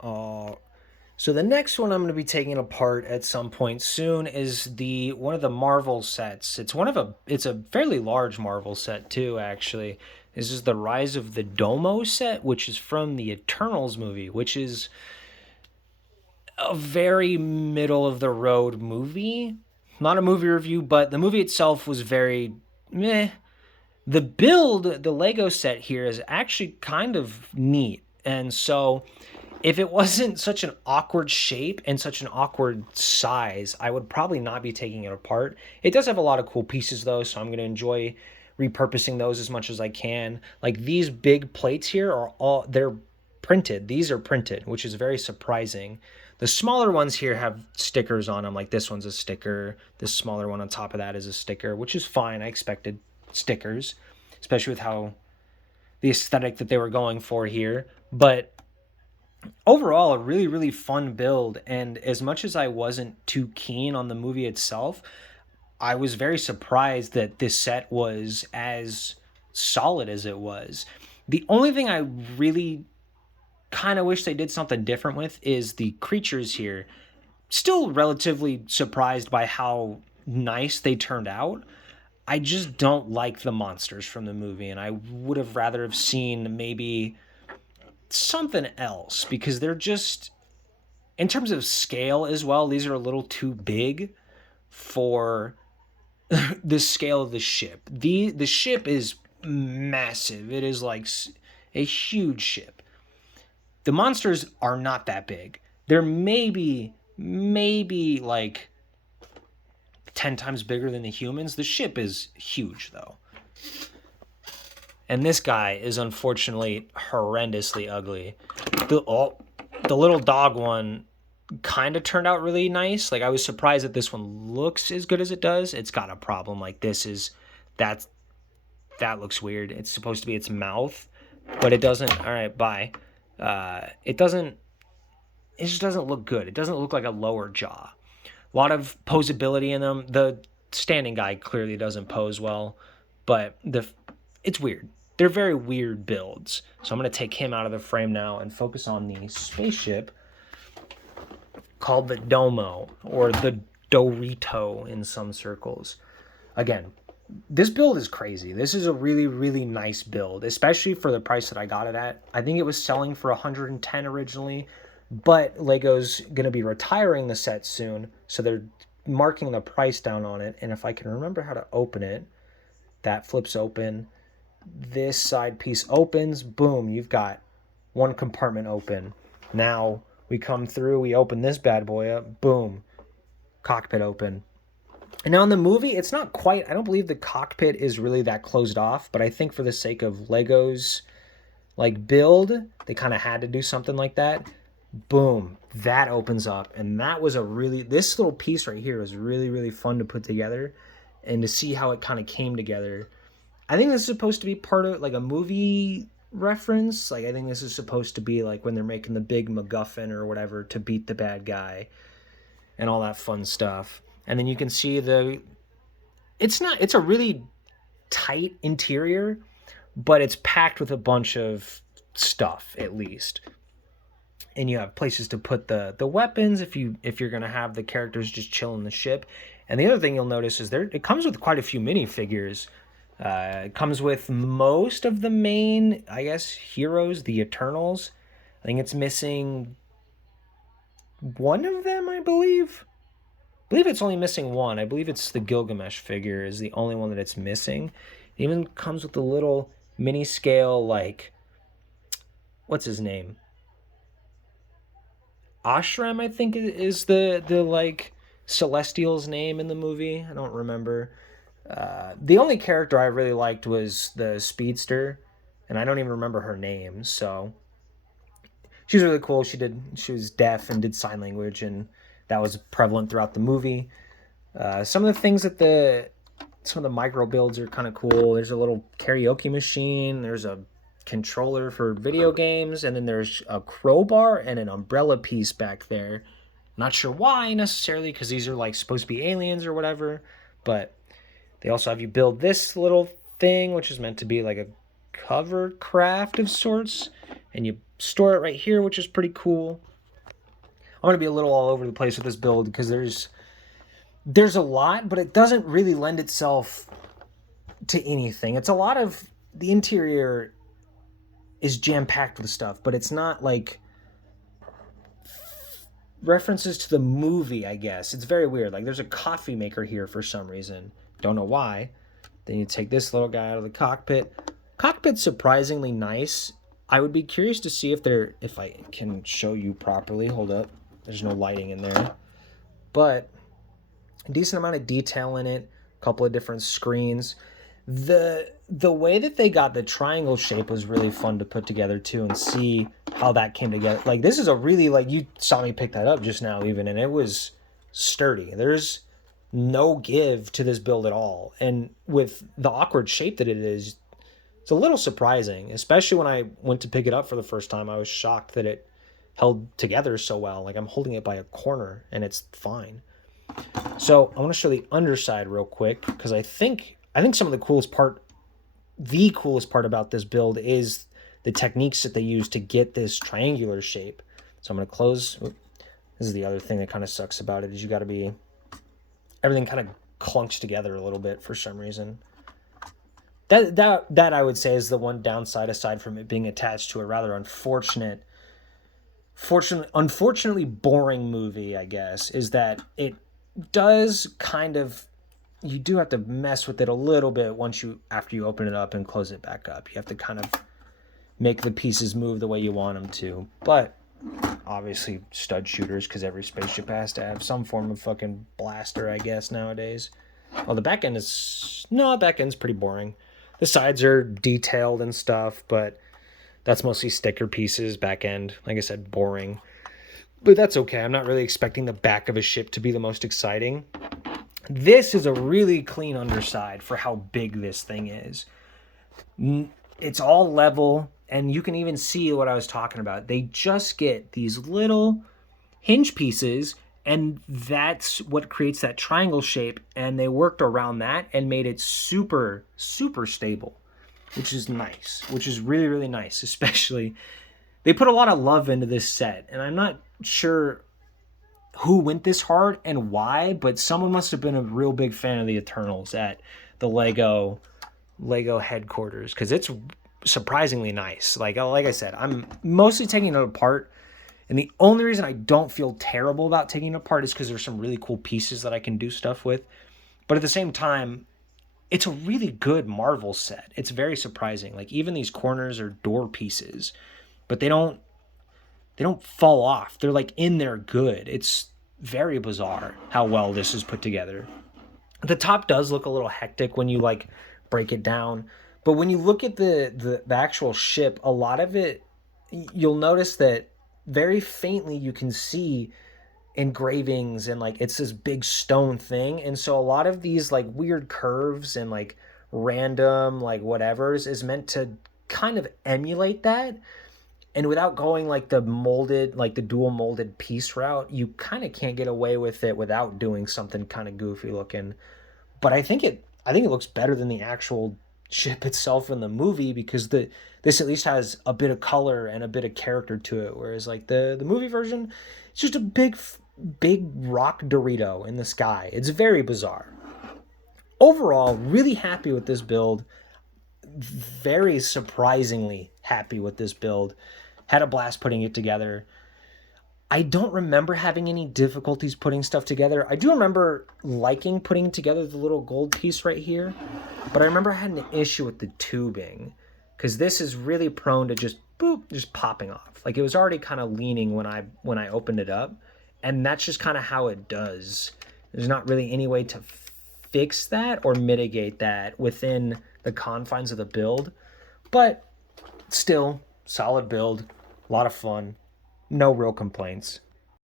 Uh, so the next one I'm going to be taking apart at some point soon is the one of the Marvel sets. It's a fairly large Marvel set too, actually. This is the Rise of the Domo set, which is from the Eternals movie, which is a very middle of the road movie. Not a movie review, but the movie itself was very meh. The build, the Lego set here is actually kind of neat. And so if it wasn't such an awkward shape and such an awkward size, I would probably not be taking it apart. It does have a lot of cool pieces though, so I'm going to enjoy repurposing those as much as I can. Like these big plates here are all they're printed. These are printed, which is very surprising. The smaller ones here have stickers on them, like this one's a sticker. This smaller one on top of that is a sticker, which is fine. I expected stickers, especially with how the aesthetic that they were going for here. But overall, a really, really fun build. And as much as I wasn't too keen on the movie itself, I was very surprised that this set was as solid as it was. The only thing I really kind of wish they did something different with is the creatures here. Still relatively surprised by how nice they turned out. I just don't like the monsters from the movie, and I would have rather have seen maybe something else because they're just in terms of scale as well, these are a little too big for the scale of the ship. The ship is massive. It is like a huge ship. The monsters are not that big. They're maybe like 10 times bigger than the humans. The ship is huge though. And this guy is unfortunately horrendously ugly. The little dog one kind of turned out really nice. Like I was surprised that this one looks as good as it does. It's got a problem. Like this is that that looks weird. It's supposed to be its mouth, but it doesn't. All right, bye. It doesn't. It just doesn't look good. It doesn't look like a lower jaw. A lot of posability in them. The standing guy clearly doesn't pose well, but it's weird. They're very weird builds. So I'm gonna take him out of the frame now and focus on the spaceship called the Domo or the Dorito in some circles. Again, this build is crazy. This is a really, really nice build, especially for the price that I got it at. I think it was selling for 110 originally, but Lego's going to be retiring the set soon, so they're marking the price down on it. And if I can remember how to open it, that flips open. This side piece opens. Boom, you've got one compartment open. Now we come through, we open this bad boy up. Boom, cockpit open. And now in the movie, it's not quite, I don't believe the cockpit is really that closed off, but I think for the sake of Lego's like build, they kind of had to do something like that. Boom, that opens up. And that was this little piece right here was really, really fun to put together and to see how it kind of came together. I think this is supposed to be part of like a movie reference. Like I think this is supposed to be like when they're making the big MacGuffin or whatever to beat the bad guy and all that fun stuff. And then you can see it's a really tight interior, but it's packed with a bunch of stuff at least. And you have places to put the weapons if you're gonna have the characters just chill in the ship. And the other thing you'll notice is it comes with quite a few minifigures. It comes with most of the main, I guess, heroes, the Eternals. I think it's missing one of them, I believe it's only missing one. I believe it's the Gilgamesh figure is the only one that it's missing. It even comes with the little mini scale, like, what's his name? Ashram, I think is the like celestial's name in the movie. I don't remember. The only character I really liked was the speedster, and I don't even remember her name. So she was really cool. She was deaf and did sign language, and that was prevalent throughout the movie. Some of the things that some of the micro builds are kind of cool. There's a little karaoke machine. There's a controller for video games, and then there's a crowbar and an umbrella piece back there. Not sure why necessarily, because these are like supposed to be aliens or whatever, but they also have you build this little thing, which is meant to be like a cover craft of sorts, and you store it right here, which is pretty cool. I'm going to be a little all over the place with this build because there's a lot, but it doesn't really lend itself to anything. It's a lot of the interior is jam-packed with stuff, but it's not like references to the movie, I guess. It's very weird. Like there's a coffee maker here for some reason. Don't know why. Then you take this little guy out of the cockpit. Cockpit's surprisingly nice. I would be curious to see if I can show you properly. Hold up. There's no lighting in there. But a decent amount of detail in it. A couple of different screens. The way that they got the triangle shape was really fun to put together too, and see how that came together. Like this is a really, like, you saw me pick that up just now even, and it was sturdy. There's no give to this build at all. And with the awkward shape that it is, it's a little surprising, especially when I went to pick it up for the first time. I was shocked that it held together so well. Like I'm holding it by a corner and it's fine. So I want to show the underside real quick because I think some of the coolest part about this build is the techniques that they use to get this triangular shape. So I'm going to close. This is the other thing that kind of sucks about it, is you got to be, everything kind of clunks together a little bit for some reason. That I would say is the one downside, aside from it being attached to a rather unfortunately boring movie, I guess, is that it does kind of, you do have to mess with it a little bit after you open it up and close it back up. You have to kind of make the pieces move the way you want them to. But obviously stud shooters, because every spaceship has to have some form of fucking blaster, I guess, nowadays. Well, the back end's pretty boring. The sides are detailed and stuff, but that's mostly sticker pieces. Back end, like I said, boring. But that's okay. I'm not really expecting the back of a ship to be the most exciting. This is a really clean underside for how big this thing is. It's all level, and you can even see what I was talking about. They just get these little hinge pieces, and that's what creates that triangle shape, and they worked around that and made it super, super stable, which is nice, which is really, really nice. Especially, they put a lot of love into this set, and I'm not sure who went this hard and why, but someone must have been a real big fan of the Eternals at the Lego headquarters, because it's surprisingly nice. Like I said, I'm mostly taking it apart, and the only reason I don't feel terrible about taking it apart is because there's some really cool pieces that I can do stuff with. But at the same time, it's a really good Marvel set. It's very surprising. Like even these corners are door pieces, but they don't fall off. They're like in there good. It's very bizarre how well this is put together. The top does look a little hectic when you like break it down, but when you look at the actual ship, a lot of it, you'll notice that very faintly you can see engravings, and like it's this big stone thing, and so a lot of these like weird curves and like random like whatevers is meant to kind of emulate that. And without going like the dual molded piece route, you kind of can't get away with it without doing something kind of goofy looking. But I think it looks better than the actual ship itself in the movie, because this at least has a bit of color and a bit of character to it. Whereas like the movie version, it's just a big rock Dorito in the sky. It's very bizarre. Overall, really happy with this build. Very surprisingly happy with this build. Had a blast putting it together. I don't remember having any difficulties putting stuff together. I do remember liking putting together the little gold piece right here, but I remember I had an issue with the tubing, because this is really prone to just popping off. Like it was already kind of leaning when I opened it up, and that's just kind of how it does. There's not really any way to fix that or mitigate that within the confines of the build, but still solid build, a lot of fun, no real complaints.